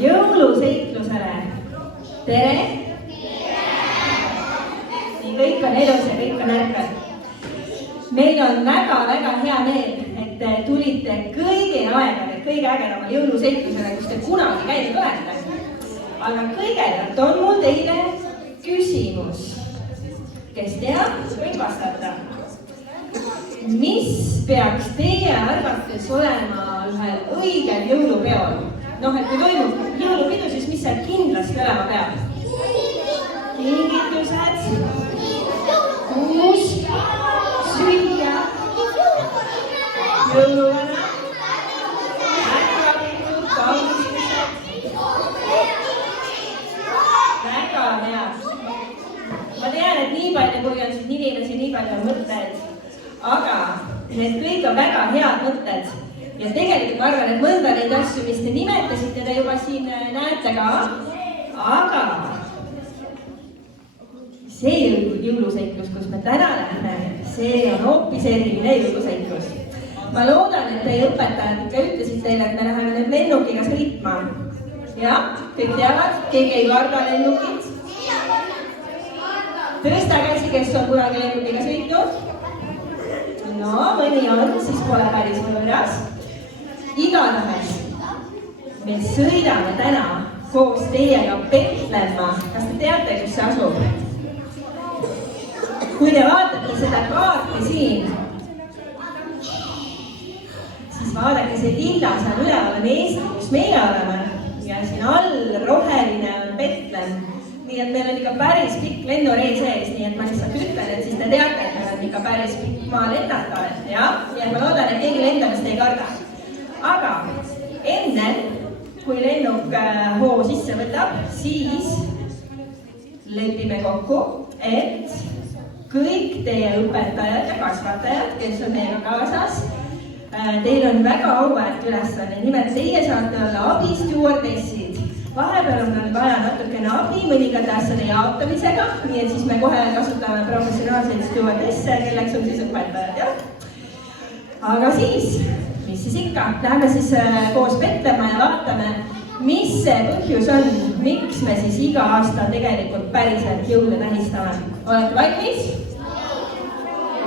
jõuluseiklusele. Tere! Nii, kõik on elus ja kõik on ärkvel. Meil on väga-väga hea meel, et te tulite kõigi aegade, kõige ägedama jõuluseiklusele, kus te kunagi käinud olete. Aga kõigepealt on mul teile küsimus. Kes teab, võib vastata. Mis peaks teie arvates olema ühel õigel jõulupeol? Noh, et kui toimub jõulupidu, siis mis seal kindlasti olema peab? Kingitused, kuus, süüa, jõuluvana, äkkapikud, kaunistused. Väga hea. Ma tean, et nii palju, kui on siin inimesi, nii palju on mõtted. Aga need kõik on väga head mõtted. Ja tegelikult ma arvan, et mõnda neid asju, mis te nimetasite, te juba siin näete ka. Aga see jõuluseiklus, kus me täna läheme, see on hoopis eriline jõuluseiklus. Ma loodan, et teie õpetajad ikka ütlesid teile, et me läheme nüüd lennukiga sõitma. Ja, kõik teavad, keegi ei karda lennukit. Tõsta käsi, kes on kunagi lennukiga sõitnud. No, mõni on, siis pole päris võõras. Igatahes, me sõidame täna koos teiega Petlemma. Kas te teate, kus see asub? Kui te vaatate seda kaarti siin, siis vaadake, see lilla seal üleval on Eesti, kus meie oleme. Ja siin all roheline on Petlem. Nii et meil on ikka päris pikk lennureis ees, nii et ma lihtsalt ütlen, et siis te teate, et meil on ikka päris pikk maa lennata. Ja ma loodan, et keegi lendamist ei karda. Aga enne, kui lennuk hoo sisse võtab, siis lepime kokku, et kõik teie õpetajad ja kasvatajad, kes on meiega kaasas, teil on väga auväärt ülesanne. Nimelt teie saate olla abistjuardessid. Vahepeal on meil vaja natukene abi mõningate asjade jaotamisega, nii et siis me kohe kasutame professionaalseid stjuardesse, kelleks on siis õpetajad, jah? Aga siis, mis siis ikka? Läheme siis koos Petlemma ja vaatame, mis see põhjus on, miks me siis iga aasta tegelikult päriselt jõule tähistame. Olete valmis?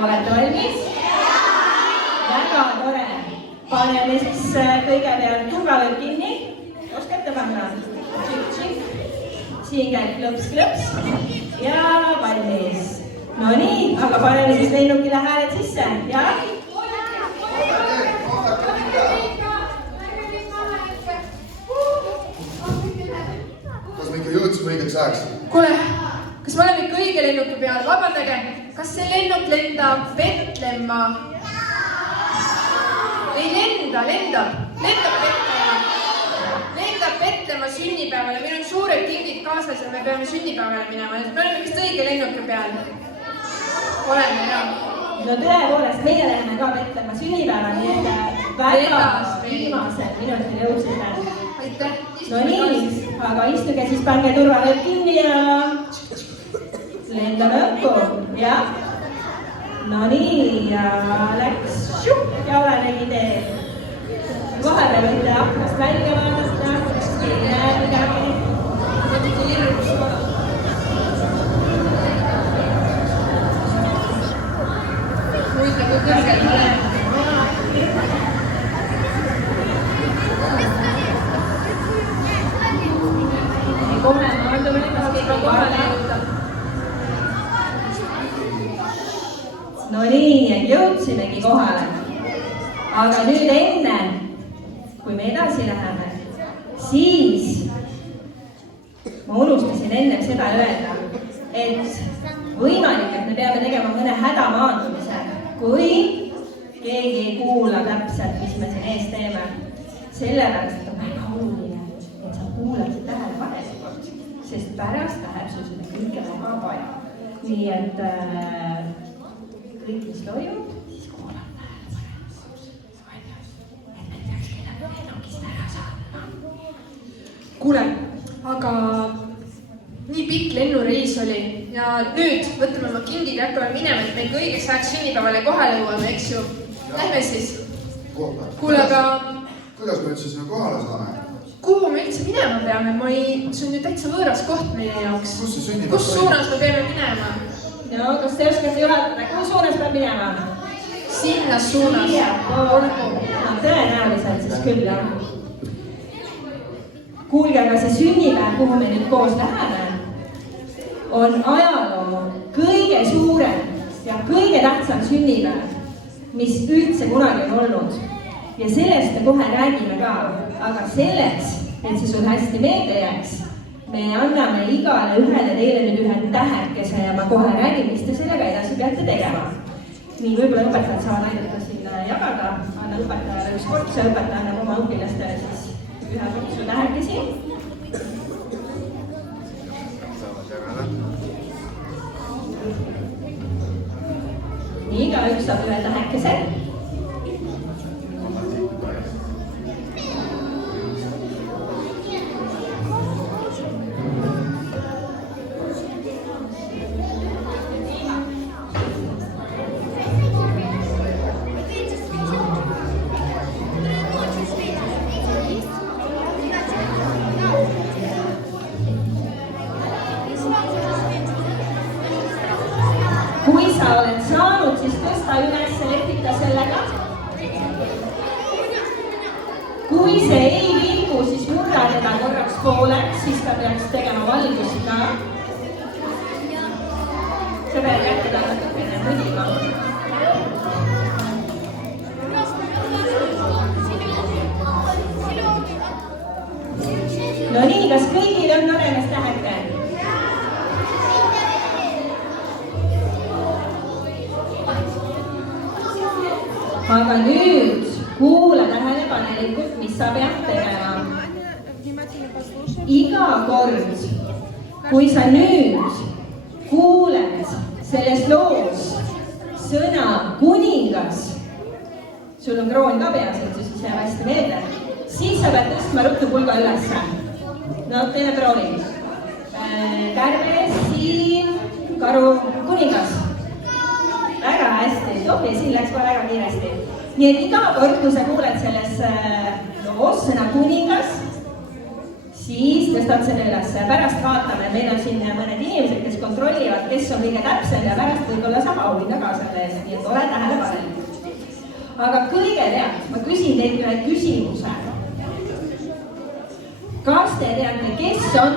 Olete valmis? Väga tore. Paneme siis kõigepealt tugevad kinni. Oskate panna? Siin käib klõps-klõps ja valmis. No nii, aga paneme siis lennukile hääled sisse, jah? Kas me ikka jõudsime õigeks ajaks? Kuule, kas me oleme ikka õige lennuki peal? Vabandage, kas see lennuk lendab Petlemma? Ei lendab Petlemma sünnipäevale. Meil on suured kingid kaasas ja me peame sünnipäevale minema. Me oleme vist õige lennuki peal. Oleme, jah. No tõepoolest, meie läheme ka Petlemma sünnipäeva, nii et väga viimasel minutil jõudsime. Aitäh. No nii, aga istuge siis, pange turvavööd kinni ja lendame õhku, jah? No nii, ja läks šup ja olenegi tee. Vahepeal võite aknast välja vaadata, ei näe midagi. Natuke hirmus olla. Muidu kui kõrgel ma lähen. Kohe maandume, kas keegi kohale jõuda. No nii, jõudsimegi kohale. Aga nüüd enne, kui me edasi läheme, siis ma unustasin ennem seda öelda, et võimalik, et me peame tegema mõne hädamaandumise, kui keegi ei kuula täpselt, mis me siin ees teeme. Sellepärast, et on väga oluline, et sa kuulaksid tähelepanelikult, sest pärast läheb sul seda kõike väga vaja. Nii et kõik, mis toimub, siis kuulab tähelepanelikult. Et me peaks kellegi lennukist ära saama. Kuule, aga nii pikk lennureis oli ja nüüd võtame oma kingid ja hakkame minema, et meil õigeks ajaks sünnipäevale kohale jõuame, eks ju? Lähme siis. Kuule, aga... Kuidas me üldse sinna kohale saame? kuhu me üldse minema peame? See on ju täitsa võõras koht meie jaoks. Kus see sünnipäev Kus suunas me peame minema? No, kas te oskate juhatada, kuhu suunas peab minema? Sinna suunas. No, tõenäoliselt siis küll, jah. Kuulge, aga see sünnipäev, kuhu me nüüd koos läheme, on ajaloo kõige suurem ja kõige tähtsam sünnipäev, mis üldse kunagi on olnud. Ja sellest me kohe räägime ka, aga selleks, et see sul hästi meelde jääks, me anname igale ühele teile nüüd ühe tähekese ja ma kohe räägin, mis te sellega edasi peate tegema. Nii, võib-olla õpetajad saavad aidata siin jagada, anna õpetajale üks korts ja õpetaja annab oma õpilastele siis ühe kortsu tähekesi. Nii, igaüks saab ühe tähekese. Kui sa oled saanud, siis tõsta üles, lepita sellega. Kui see ei liigu, siis murra teda korraks pooleks, siis ta peaks tegema valgusi ka. Sa pead jätta natukene mõdima. No nii, kas kõigil on olemas täheke? Aga nüüd kuula tähelepanelikult, mis sa pead tegema. Iga kord, kui sa nüüd kuuled selles loos sõna kuningas, sul on kroon ka peas, et siis jääb hästi meelde, siis sa pead tõstma ruttu pulga ülesse. No, teine proovi. Kärbes, siin, karu, kuningas. Väga hästi, okei, siin läks kohe väga kiiresti. Nii et iga kord, kui sa kuuled selles loos sõna kuningas, siis tõstad selle üles. Pärast vaatame, meil on siin mõned inimesed, kes kontrollivad, kes on kõige täpsem ja pärast võib-olla saab auhinda ka selle eest, nii et ole tähelepanelik. Aga kõigepealt ma küsin teilt ühe küsimuse. Kas te teate, kes on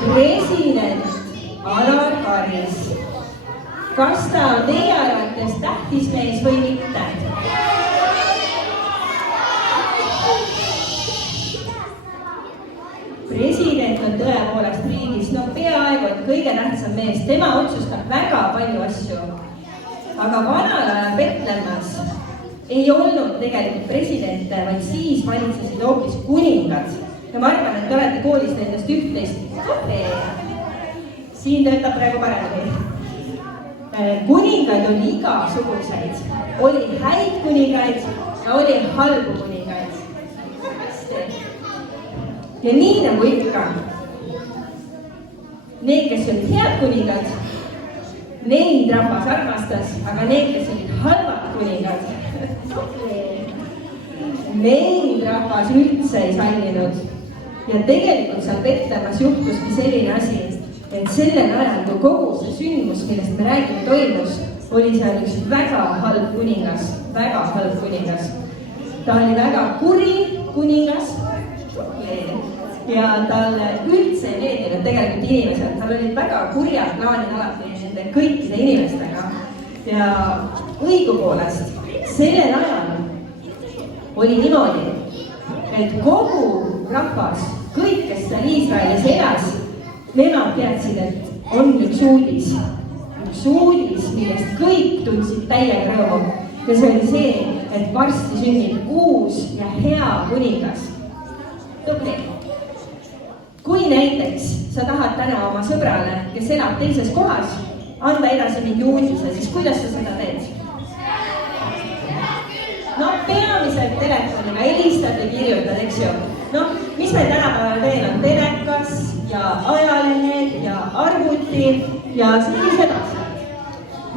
president Alar Karis? Kas ta on teie arvates tähtis mees või mitte? President on tõepoolest riigis, no peaaegu et kõige tähtsam mees, tema otsustab väga palju asju. Aga vanal ajal Petlemmas ei olnud tegelikult presidente, vaid siis valitsesid hoopis kuningad. Ja ma arvan, et te olete koolis nendest üht-teist. Siin töötab praegu paremini. Kuningaid oli igasuguseid. Oli häid kuningaid ja oli halbu kuningaid. Ja nii nagu ikka, need, kes olid head kuningad, neid rahvas armastas, aga need, kes olid halvad kuningad, neid rahvas üldse ei sallinud. Ja tegelikult seal Petlemmas juhtuski selline asi, et sellel ajal, kui kogu see sündmus, millest me räägime, toimus, oli seal üks väga halb kuningas, väga halb kuningas. Ta oli väga kuri kuningas ja talle üldse ei meeldinud tegelikult inimesed. Tal olid väga kurjad plaanid alati nende kõikide inimestega. Ja õigupoolest sellel ajal oli niimoodi, et kogu rahvas, kõik, kes seal Iisraelis elas, nemad teadsid, et on üks uudis, millest kõik tundsid täiega rõõmu. Ja see oli see, et varsti sünnib uus ja hea kuningas. Tubli. Kui näiteks sa tahad täna oma sõbrale, kes elab teises kohas, anda edasi mingi uudise, siis kuidas sa seda teed? No peamiselt telefoniga helistad või kirjutad, eks ju. No, mis meil tänapäeval veel on? Telekas ja ajalehed ja arvuti ja siis edasi.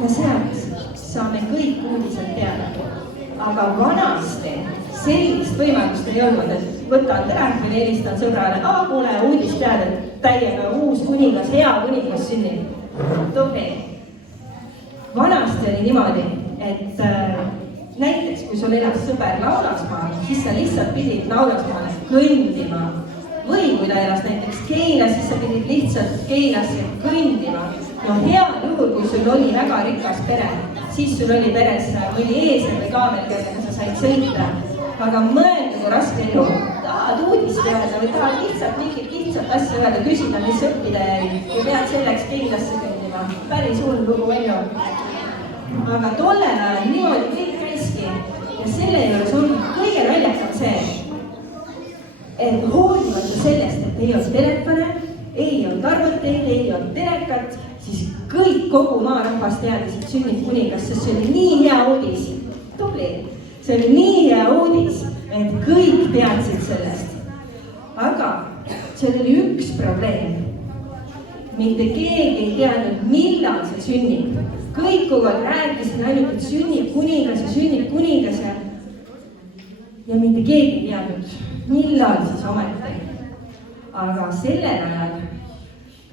Ja sealt saame kõik uudised teada. aga vanasti sellist võimalust ei olnud, et võtan telefoni, helistan sõbrale, kuule, uudist tead, et täiega uus kuningas, hea kuningas sünnib. Tubli. Vanasti oli niimoodi, et näiteks kui sul elas sõber Laulasmaal, siis sa lihtsalt pidid Laulasmaale kõndima. Või kui ta elas näiteks Keilas, siis sa pidid lihtsalt Keilasse kõndima. No heal juhul, kui sul oli väga rikas pere, siis sul oli peres mõni eesel või kaamel, kellega sa said sõita. Aga mõelda, kui raske elu. Tahad uudist öelda või tahad lihtsalt mingit lihtsalt asja öelda, küsida, mis õppida jäi või pead selleks Keilasse kõndima. Päris hull lugu välja. Aga tollel ajal niimoodi kõik käiski ja selle juures on kõige naljakam see, et hoolimata sellest, et ei olnud telefone, ei olnud arvuteid, ei olnud telekat, siis kõik kogu maarahvas teadis, et sünnib kuningas, sest see oli nii hea uudis. Tubli! See oli nii hea uudis, et kõik teadsid sellest. Aga seal oli üks probleem. Mitte keegi ei teadnud, millal see sünnib. Kõik kogu aeg rääkisid ainult, et sünnib kuningas ja mitte keegi ei teadnud, millal siis ometi. Aga sellel ajal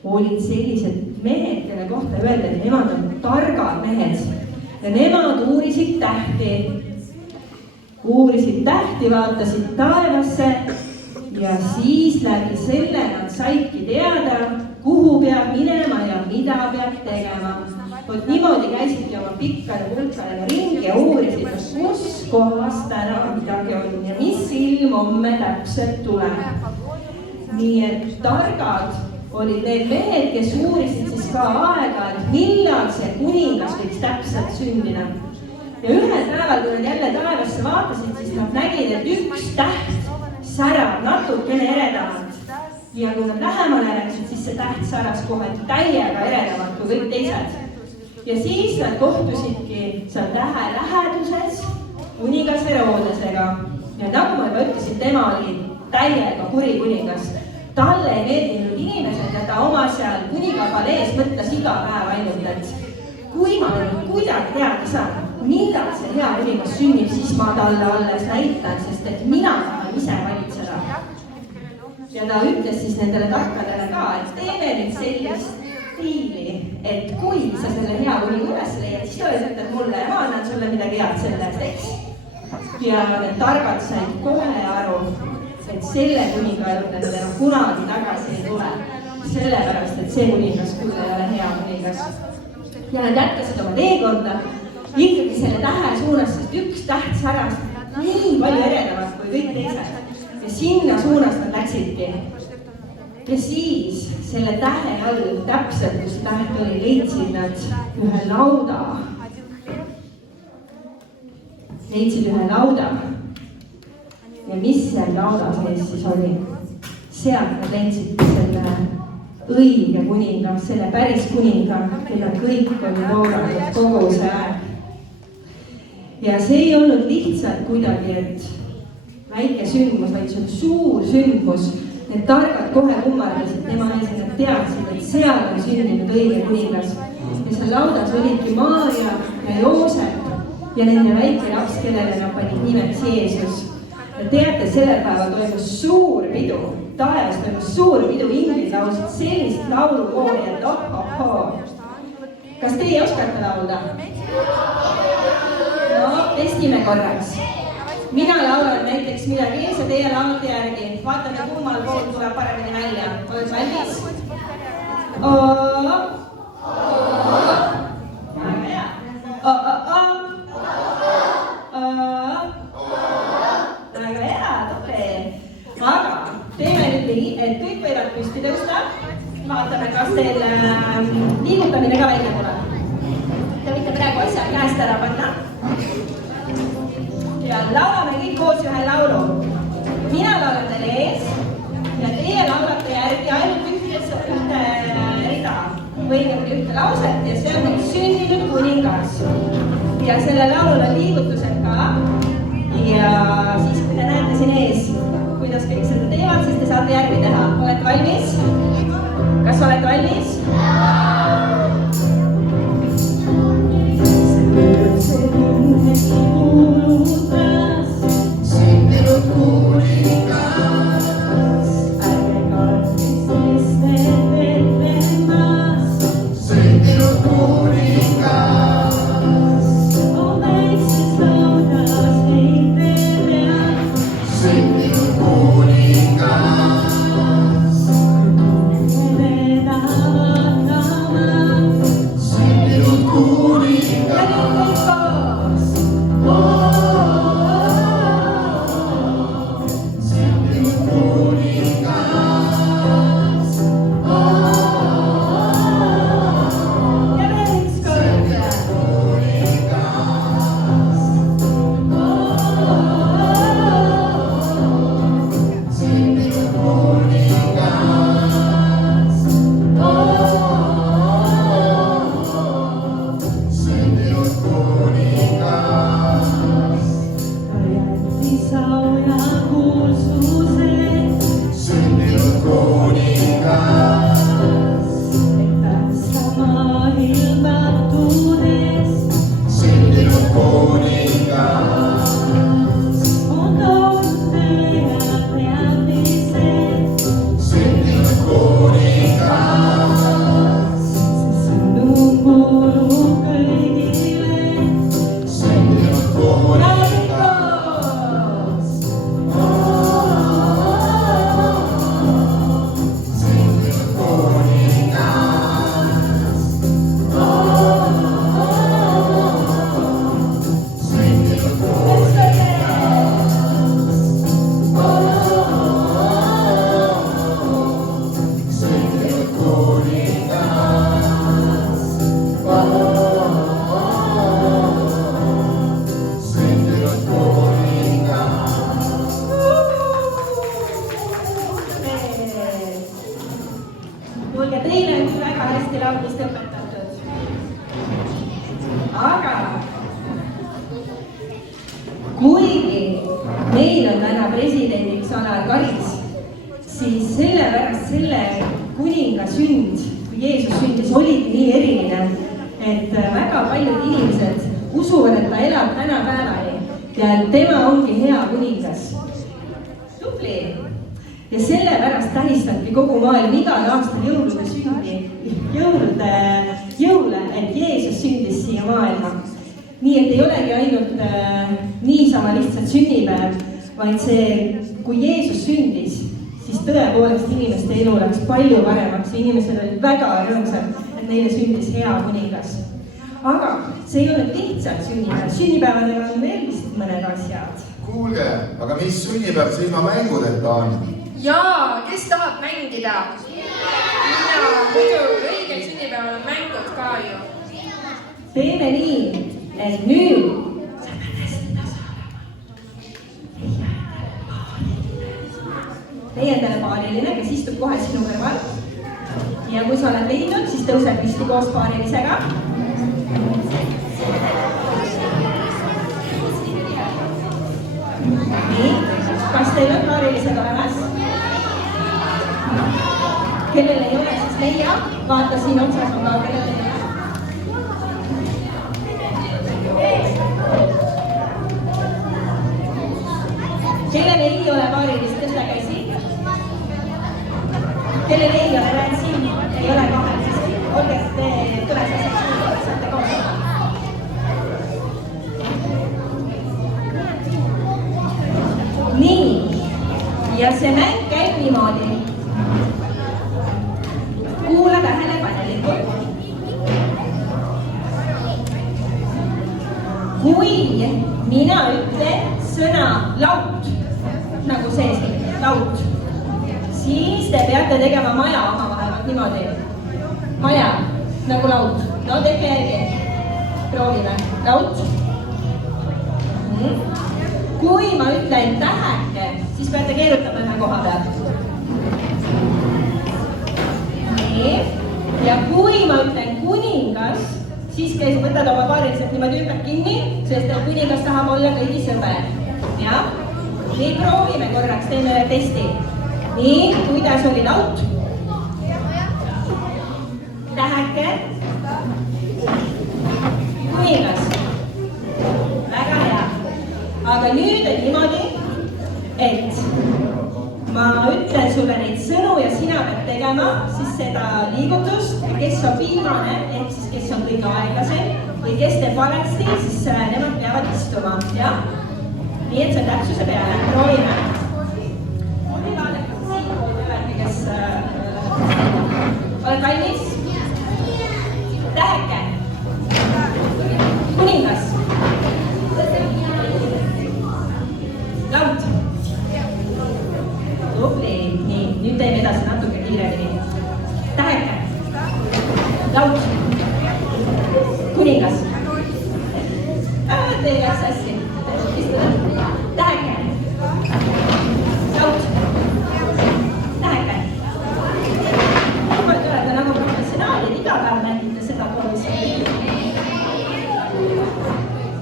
olid sellised mehed, kelle kohta öelda, et nemad on targad mehed ja nemad uurisid tähti, vaatasid taevasse ja siis läbi selle nad saidki teada, kuhu peab minema ja mida peab tegema. Vot niimoodi käisidki oma pikkade pulkadega ringi ja uurisid, kus kohas täna midagi on ja mis ilm homme täpselt tuleb. Nii et targad olid need mehed, kes uurisid siis ka aega, et millal see kuningas võiks täpselt sündida. Ja ühel päeval, kui nad jälle taevasse vaatasid, siis nad nägid, et üks täht särab natukene eredamalt. Ja kui nad lähemale läksid, siis see täht säras kohe täiega eredamalt kui kõik teised. Ja siis nad kohtusidki seal tähe läheduses kuningas Herodesega. Ja nagu ma juba ütlesin, tema oli täiega kuri kuningas. Talle ei meeldinud inimesed ja ta oma seal kuninga palees mõtles iga päev ainult, et kui ma nüüd kuidagi teada saan, millal see hea kuningas sünnib, siis ma talle alles näitan, sest et mina tahan ise valitseda. Ja ta ütles siis nendele tarkadele ka, et teeme nüüd sellist diili, et kui sa selle hea kuninga üles leiad, siis ta ütleb mulle ja ma annan sulle midagi head selle eest, eks. Ja need targad said kohe aru, et selle kuninga juurde nendele kunagi tagasi ei tule. Sellepärast, et see kuningas küll ei ole hea kuningas. Ja nad jätkasid oma teekonda, ikkagi selle tähe suunas, sest üks täht säras nii palju eredamalt kui kõik teised. Ja sinna suunas nad läksidki. Ja siis selle tähe all, täpselt kus täht oli, leidsid nad ühe lauda. Ja mis seal lauda sees siis oli? Sealt nad leidsid selle õige kuninga, selle päris kuninga, keda kõik oli oodanud kogu see aeg. Ja see ei olnud lihtsalt kuidagi, et väike sündmus, vaid see on suur sündmus. Need targad kohe kummardasid tema ees ja nad teadsid, et seal on sündinud õige kuningas. Ja seal laudas olidki Maaria ja Joosep ja nende väike laps, kellele nad panid nimeks Jeesus. Ja teate, sellel päeval toimus suur pidu, taevas toimus suur pidu, inglid laulsid sellist laulukoori, et oh. Kas teie oskate laulda? No, testime korraks. Mina laulan näiteks midagi ees ja teie laulate järgi. Vaatame, kummal pool tuleb paremini välja. Oled valmis? Väga hea. Väga hea, tore. Aga teeme nüüd nii, et kõik võivad püsti tõusta. Vaatame, kas teil liigutamine ka välja tuleb. Te võite praegu asjad käest ära panna. Ja laulame kõik koos ühe laulu. Mina laulan teile ees ja teie laulate järgi ainult ühte rida või ühte lauset ja see on sündinud kuningas. Ja selle laulul on liigutused ka. Ja siis, kui te näete siin ees, kuidas kõik seda teevad, siis te saate järgi teha. Olete valmis? Kas olete valmis? See kuigi meil on täna presidendiks Alar Karis, siis sellepärast selle kuninga sünd, kui Jeesus sündis, oligi nii eriline, et väga paljud inimesed usuvad, et ta elab tänapäevani ja et tema ongi hea kuningas. Tubli! Ja sellepärast tähistabki kogu maailm igal aastal jõule, et Jeesus sündis siia maailma. Nii et ei olegi ainult niisama lihtsalt sünnipäev, vaid see, kui Jeesus sündis, siis tõepoolest inimeste elu läks palju paremaks ja inimesed olid väga rõõmsad, et neile sündis hea kuningas. Aga see ei olnud lihtsalt sünnipäev, sünnipäevadel on veel vist mõned asjad. Kuulge, aga mis sünnipäev see ilma mängudeta on? Jaa, kes tahab mängida? Mina, muidu õigel sünnipäeval on mängud ka ju. Teeme nii, et nüüd sa pead hästi tasa olema. Leia endale paariline, kes istub kohe sinu kõrval. Ja kui sa oled leidnud, siis tõuseb püsti koos paarilisega. Nii, kas teil on paarilised olemas? Kellel ei ole, siis leia. Vaata siin otsas on ka, kellel ei ole. Kellel ei ole paarilist, tõsta käsi. Kellel ei ole, näed siin, ei ole kahel, siis olge, te tuleb see saate koos. Nii, ja see mäng käib niimoodi. Kuula tähelepanelikult. Kui mina ütlen sõna laut, nagu see siin, laut, siis te peate tegema maja omavahel niimoodi. Maja, nagu laut. No tehke järgi. Proovime. Laut. Kui ma ütlen täheke, siis peate keerutama ühe koha peal. Nii. Ja kui ma ütlen kuningas, siis võtad oma paariliselt niimoodi ümber kinni, sest kuningas tahab olla kõigi sõber. Ja? Nii proovime korraks, teeme testi. Nii, kuidas oli laut? Täheke. Kuningas. Väga hea. Aga nüüd on niimoodi, et ma ütlen sulle neid sõnu ja sina pead tegema siis seda liigutust, kes on viimane, ehk siis kes on kõige aeglasem või kes teeb valesti, siis nemad peavad istuma, jah? Nii et see täpsuse peale. Proovime. Oled valmis? Täheke. Kuningas. Laut. Tubli. Nii, nüüd teeme edasi natuke kiiremini. Täheke. Laut. Kuningas. Teie läks hästi. Täheke. Laut. Täheke. Te olete nagu professionaalid, iga päev nägite seda koos.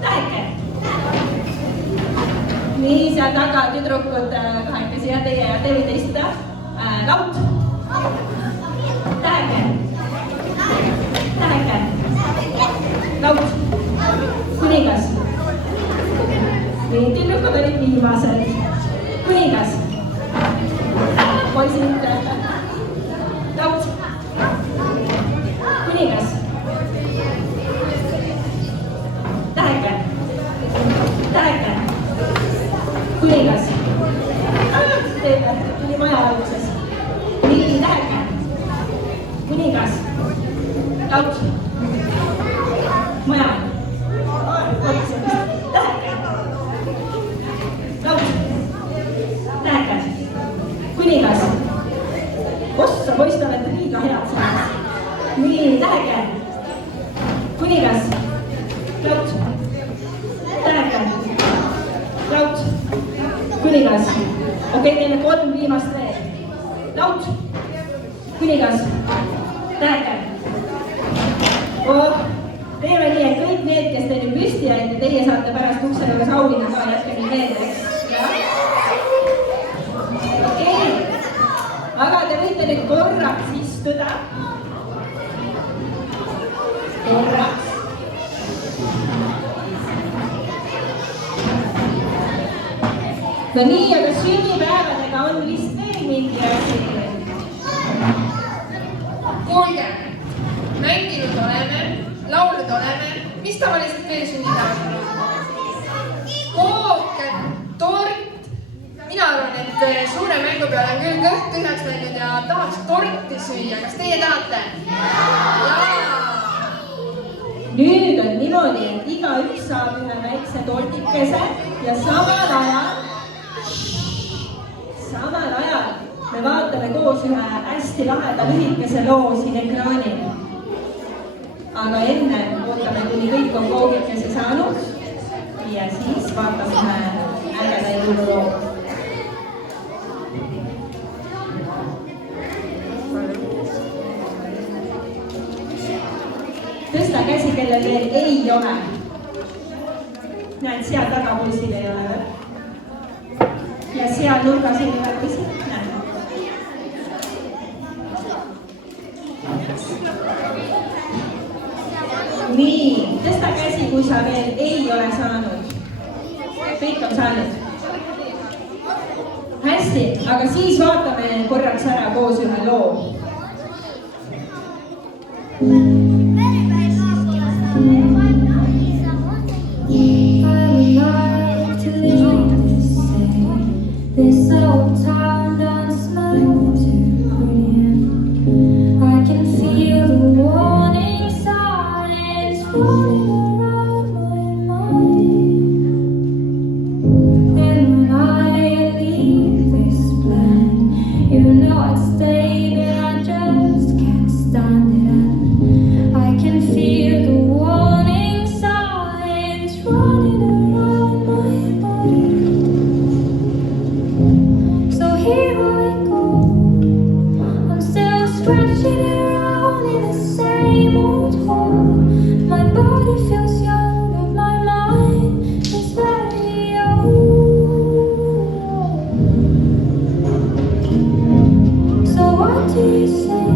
Täheke. Nii, seal taga tüdrukud kahekesi ja teie võite istuda. Laut. Täheke. Täheke. Laut. Kuningas. Nii, tüdrukud olid viimased. Kuningas. Poisid. Laut. Kuningas. Täheke. Täheke. Kuningas. Tuli maja alguses. Nii, täheke. Kuningas. Laut. Maja. Täheke. Laut. Täheke. Kuningas. Ossa, poisid olete liiga head selles. Nii, täheke. Kuningas. Laut. Täheke. Laut. Kuningas. Okei, teeme 3 viimast veel. Laut. Kuningas. Täheke. Teeme nii, et kõik need, kes teil püsti jäid ja teie saate saate pärast ukse juures auhinna ka, jätke nii meelde, eks? Okei. Aga te võite nüüd korraks istuda. Korraks. No nii, aga sünnipäevadega on vist veel mingi asi. Kuulge, mänginud oleme, laulnud oleme, mis tavaliselt veel sünnipäeval on? Kooke, tort. Mina arvan, et suure mängu peale on küll kõht tühjaks läinud ja tahaks torti süüa. Kas teie tahate? Jaa! Nüüd on niimoodi, et igaüks saab ühe väikse tortikese ja samal ajal me vaatame koos ühe hästi laheda lühikese loo siin ekraanil. Aga enne ootame, kuni kõik on koogikese saanud ja siis vaatame ühe ägeda jõululoo. Tõsta käsi, kellel veel ei ole. Näed, seal tagapulsil ei ole veel. Ja seal nurgas ei ole pulsil. Näed. Nii, tõsta käsi, kui sa veel ei ole saanud. Kõik on saanud. Hästi, aga siis vaatame korraks ära koos ühe loo. This old town don't smell too pretty. I can feel the warning signs rolling around my mind. And when I leave this planet, you know I'd stay, but I just can't stand it. And I can feel the warning signs rolling around my mind. Here I go, I'm still scratching around in the same old hole. My body feels young, but my mind is very old. So what do you say?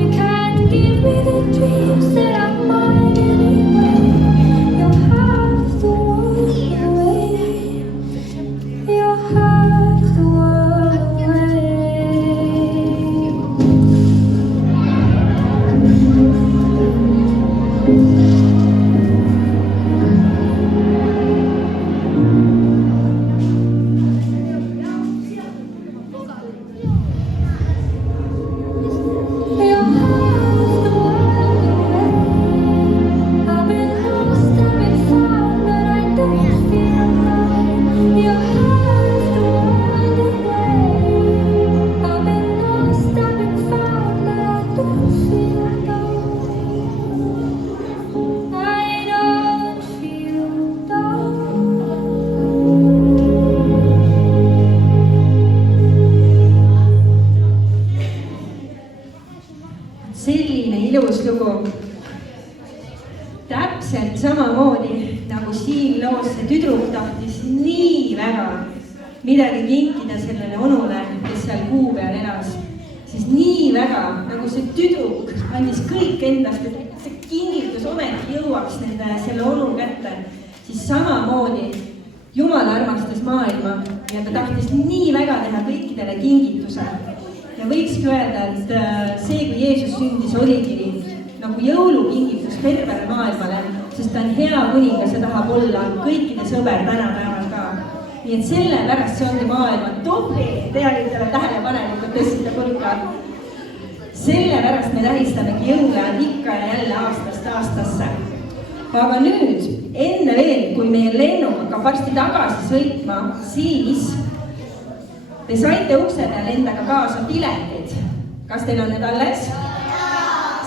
You can't give me the dreams that are mine anyway. You have to walk away. You have to walk away. I've been lost, I've been found, but I don't feel right. You have to walk away. I've been lost, I've been found, but I don't feel right. I don't feel right. Selline ilus lugu. Täpselt samamoodi nagu siin loos see tüdruk tahtis nii väga midagi kinkida sellele onule, kes seal kuu peal elas. Siis nii väga nagu see tüdruk andis kõik endast, et see kingitus ometi jõuaks selle onu kätte. Siis samamoodi Jumal armastas maailma ja ta tahtis nii väga teha kõikidele kingituse. Ja võikski öelda, et see, kui Jeesus sündis, oligi nagu jõulukingitus tervele maailmale, sest ta on hea kuningas ja tahab olla kõikide sõber tänapäeval ka. Nii et sellepärast see ongi maailma tubli, teaditele tähelepanelikult tõstsite pulka. Sellepärast me tähistamegi jõule ikka ja jälle aastast aastasse. Aga nüüd, enne veel, kui meie lennuk hakkab varsti tagasi sõitma, siis te saite ukse peal endaga kaasa piletid. Kas teil on need alles?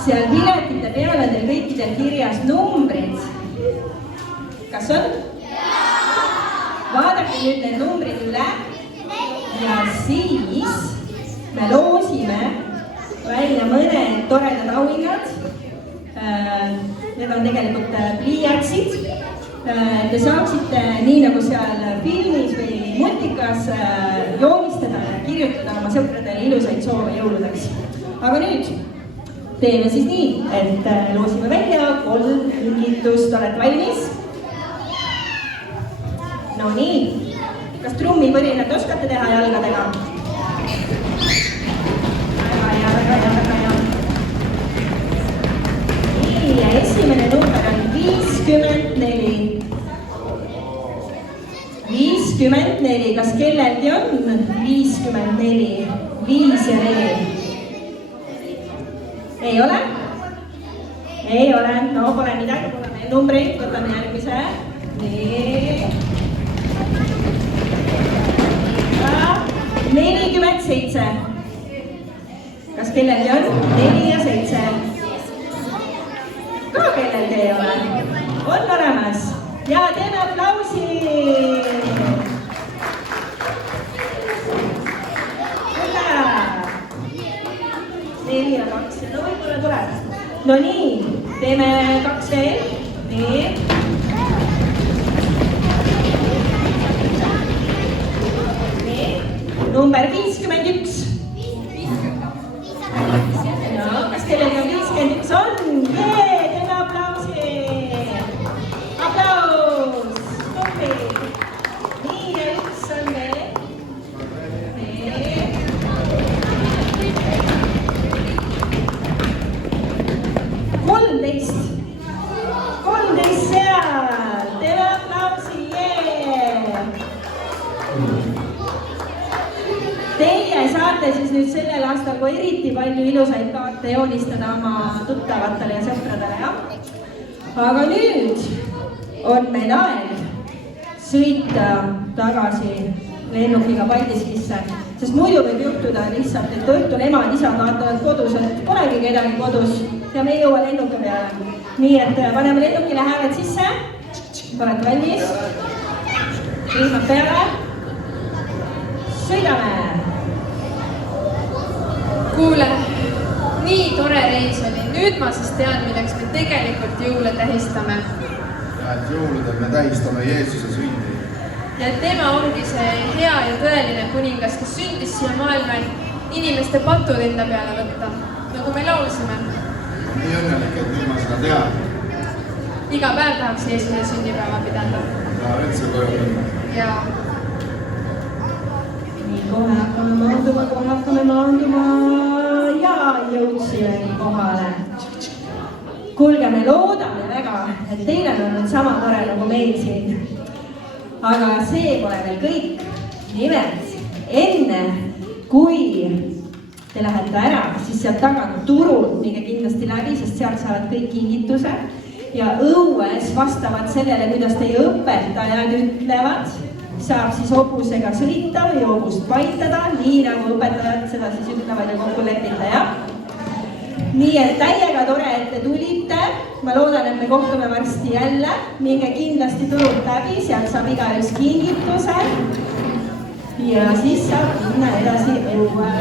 Seal piletite peal on teil kõikidel kirjas numbrid. Kas on? Vaadake nüüd need numbrid üle ja siis me loosime välja mõned toredad auhinnad. Need on tegelikult pliiatsid te saaksite nii nagu seal filmis või multikas joonistada ja kirjutada oma sõpradele ilusaid soove jõuludeks. Aga nüüd teeme siis nii, et loosime välja 3 kingitust, olete valmis? No nii, kas trummipõrinat oskate teha jalgadega? Väga hea. Nii, ja esimene number on 54. 54, kas kellelgi on 54? 5 ja 4. Ei ole? Ei ole, no pole midagi, pole meil numbreid, võtame järgmise. Nii. 47. Kas kellelgi on? 4 ja 7. Ka kellelgi ei ole. On olemas. Ja teeme aplausi. Hüva. 4 ja 2. No võib-olla tuleb. No nii, teeme 2 veel. Nii. Number 51. No, kas kellelgi on 51 on? Jee, teeme aplausi. Aplaus. Tubli. Nii, ja 1 on veel. Nii. 13. 13 seal. Teeme aplausi. Jee. Teie saate siis nüüd sellel aastal kui eriti palju ilusaid kaarte joonistada oma tuttavatele ja sõpradele, jah? Aga nüüd on meil aeg sõita tagasi lennukiga Paldiskisse, sest muidu võib juhtuda lihtsalt, et õhtul emad-isad vaatavad kodus, et polegi kedagi kodus ja me ei jõua lennuki peale. Nii et paneme lennukile hääled sisse. Olete valmis? Rihmad peale. Sõidame! Kuule, nii tore reis oli. Nüüd ma siis tean, milleks me tegelikult jõule tähistame. Et jõuludel me tähistame Jeesuse sündi. Ja tema ongi see hea ja tõeline kuningas, kes sündis siia maailma inimeste patud enda peale võtta, nagu me laulsime. Nii õnnelik, et nüüd ma seda tean. Iga päev tahaks Jeesuse sünnipäeva pidada. Ja üldse koju minna. Ja Kohe hakkame maanduma ja jõudsimegi kohale. Kuulge, me loodame väga, et teil on olnud sama tore nagu meil siin. Aga see pole veel kõik. Nimelt, enne kui te lähete ära, siis sealt tagant turult minge kindlasti läbi, sest sealt saavad kõik kingitused ja õues vastavalt sellele, kuidas teie õpetajad ütlevad, saab siis hobusega sõita või hobust paitada, nii nagu õpetajad seda siis ütlevad ja kokku lepita, jah? Nii et täiega tore, et te tulite. Ma loodan, et me kohtume varsti jälle. Minge kindlasti turult läbi, sealt saab igaüks kingituse. Ja siis saab minna edasi õue.